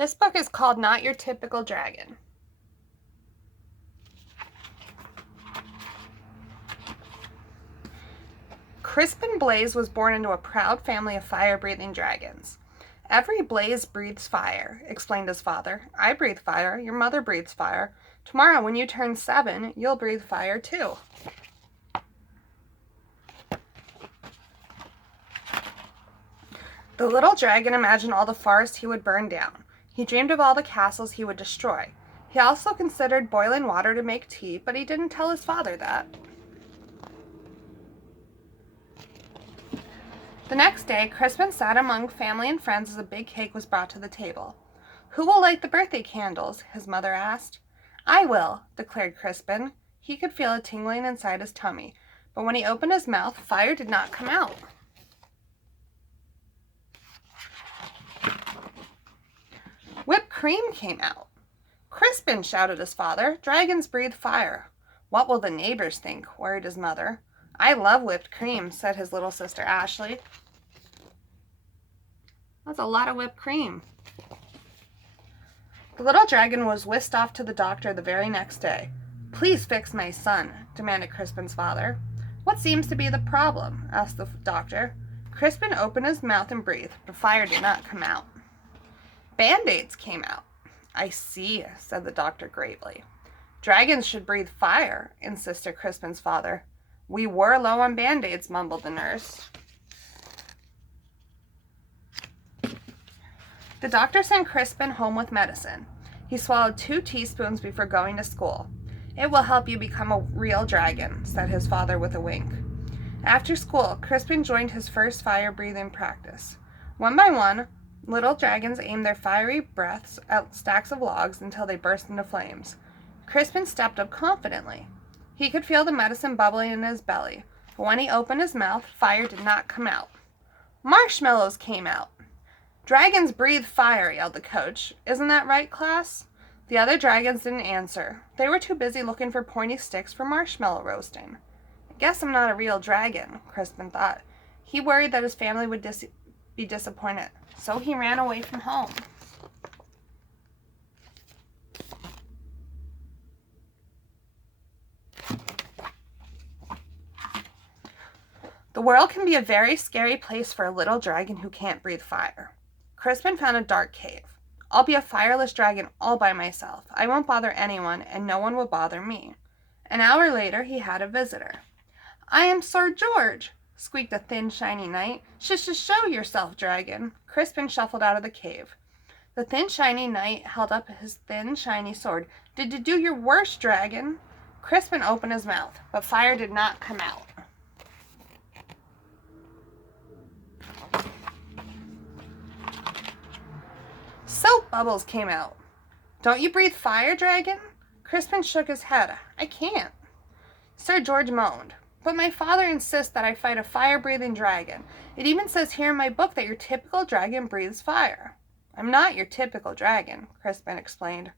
This book is called Not Your Typical Dragon. Crispin Blaze was born into a proud family of fire-breathing dragons. Every blaze breathes fire, explained his father. I breathe fire, your mother breathes fire. Tomorrow, when you turn 7, you'll breathe fire too. The little dragon imagined all the forests he would burn down. He dreamed of all the castles he would destroy. He also considered boiling water to make tea, but he didn't tell his father that. The next day, Crispin sat among family and friends as a big cake was brought to the table. "Who will light the birthday candles?" his mother asked. "I will," declared Crispin. He could feel a tingling inside his tummy, but when he opened his mouth, fire did not come out. Whipped cream came out. "Crispin," shouted his father, "dragons breathe fire." "What will the neighbors think?" worried his mother. "I love whipped cream," said his little sister Ashley. That's a lot of whipped cream. The little dragon was whisked off to the doctor the very next day. "Please fix my son," demanded Crispin's father. "What seems to be the problem?" asked the doctor. Crispin opened his mouth and breathed, but fire did not come out. Band-Aids came out. "I see," said the doctor gravely. "Dragons should breathe fire," insisted Crispin's father. "We were low on Band-Aids," mumbled the nurse. The doctor sent Crispin home with medicine. He swallowed 2 teaspoons before going to school. "It will help you become a real dragon," said his father with a wink. After school, Crispin joined his first fire-breathing practice. One by one, little dragons aimed their fiery breaths at stacks of logs until they burst into flames. Crispin stepped up confidently. He could feel the medicine bubbling in his belly, but when he opened his mouth, fire did not come out. Marshmallows came out. "Dragons breathe fire," yelled the coach. "Isn't that right, class?" The other dragons didn't answer. They were too busy looking for pointy sticks for marshmallow roasting. "I guess I'm not a real dragon," Crispin thought. He worried that his family would be disappointed, so he ran away from home. The world can be a very scary place for a little dragon who can't breathe fire. Crispin found a dark cave. "I'll be a fireless dragon all by myself. I won't bother anyone, and no one will bother me." An hour later, he had a visitor. "I am Sir George," squeaked a thin, shiny knight. Show yourself, dragon." Crispin shuffled out of the cave. The thin, shiny knight held up his thin, shiny sword. "Did you do your worst, dragon?" Crispin opened his mouth, but fire did not come out. Soap bubbles came out. "Don't you breathe fire, dragon?" Crispin shook his head. "I can't." Sir George moaned. "But my father insists that I fight a fire-breathing dragon. It even says here in my book that your typical dragon breathes fire." "I'm not your typical dragon," Crispin explained.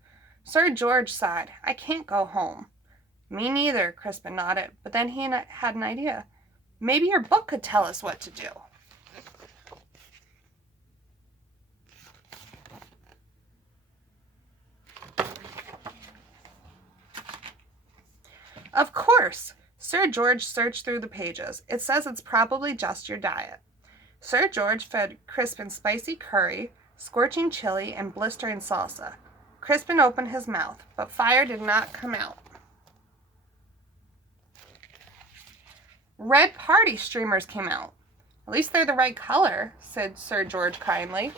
Sir George sighed. "I can't go home." "Me neither," Crispin nodded, but then he had an idea. "Maybe your book could tell us what to do." "Of course." Sir George searched through the pages. "It says it's probably just your diet." Sir George fed Crispin spicy curry, scorching chili, and blistering salsa. Crispin opened his mouth, but fire did not come out. Red party streamers came out. "At least they're the right color," said Sir George kindly.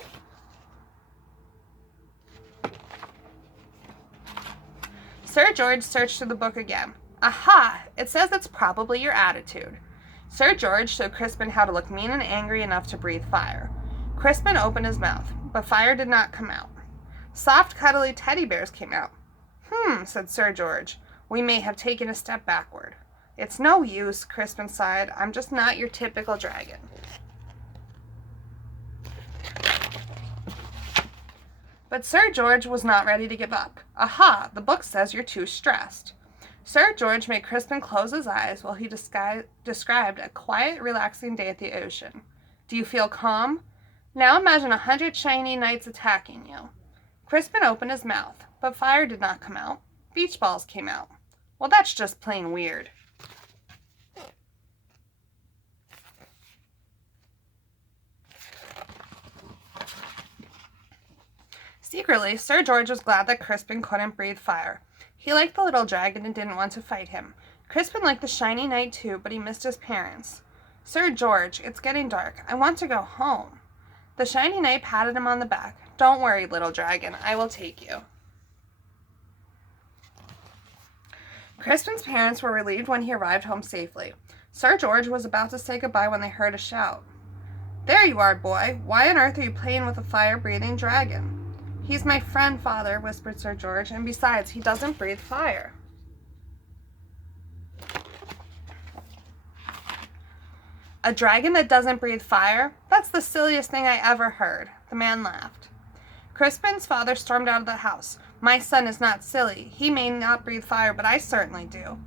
Sir George searched through the book again. "Aha! It says it's probably your attitude." Sir George showed Crispin how to look mean and angry enough to breathe fire. Crispin opened his mouth, but fire did not come out. Soft, cuddly teddy bears came out. Said Sir George. "We may have taken a step backward." "It's no use," Crispin sighed. "I'm just not your typical dragon." But Sir George was not ready to give up. "Aha! The book says you're too stressed." Sir George made Crispin close his eyes while he described a quiet, relaxing day at the ocean. "Do you feel calm? Now imagine 100 shiny knights attacking you." Crispin opened his mouth, but fire did not come out. Beach balls came out. Well, that's just plain weird. Secretly, Sir George was glad that Crispin couldn't breathe fire. He liked the little dragon and didn't want to fight him. Crispin liked the shiny knight too, but he missed his parents. Sir George, it's getting dark. I want to go home. The shiny knight patted him on the back. Don't worry, little dragon. I will take you. Crispin's parents were relieved when he arrived home safely. Sir George was about to say goodbye when they heard a shout. There you are, boy. Why on earth are you playing with a fire-breathing dragon? He's my friend, Father, whispered Sir George, and besides, he doesn't breathe fire. A dragon that doesn't breathe fire? That's the silliest thing I ever heard. The man laughed. Crispin's father stormed out of the house. My son is not silly. He may not breathe fire, but I certainly do.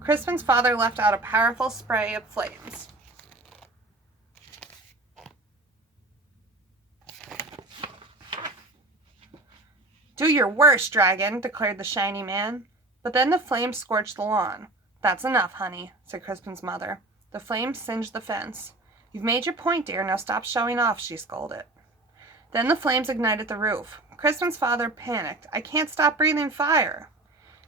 Crispin's father left out a powerful spray of flames. Do your worst, dragon, declared the shiny man. But then the flames scorched the lawn. That's enough, honey, said Crispin's mother. The flames singed the fence. You've made your point, dear. Now stop showing off, she scolded. Then the flames ignited the roof. Crispin's father panicked. I can't stop breathing fire.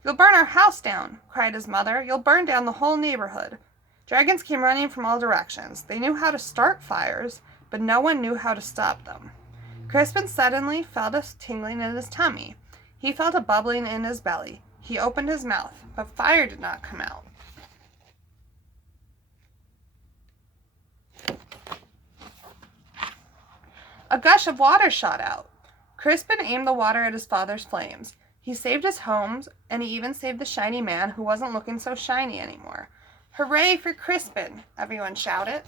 You'll burn our house down, cried his mother. You'll burn down the whole neighborhood. Dragons came running from all directions. They knew how to start fires, but no one knew how to stop them. Crispin suddenly felt a tingling in his tummy. He felt a bubbling in his belly. He opened his mouth, but fire did not come out. A gush of water shot out. Crispin aimed the water at his father's flames. He saved his homes, and he even saved the shiny man who wasn't looking so shiny anymore. Hooray for Crispin! Everyone shouted.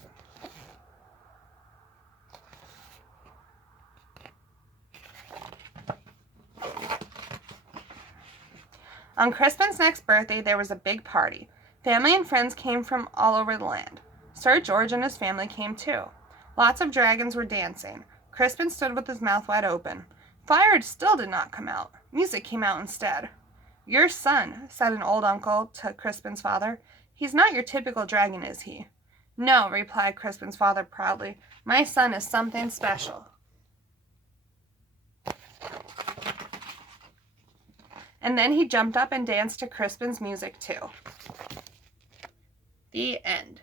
On Crispin's next birthday, there was a big party. Family and friends came from all over the land. Sir George and his family came too. Lots of dragons were dancing. Crispin stood with his mouth wide open. Fire still did not come out. Music came out instead. Your son, said an old uncle to Crispin's father. He's not your typical dragon, is he? No, replied Crispin's father proudly. My son is something special. And then he jumped up and danced to Crispin's music too. The end.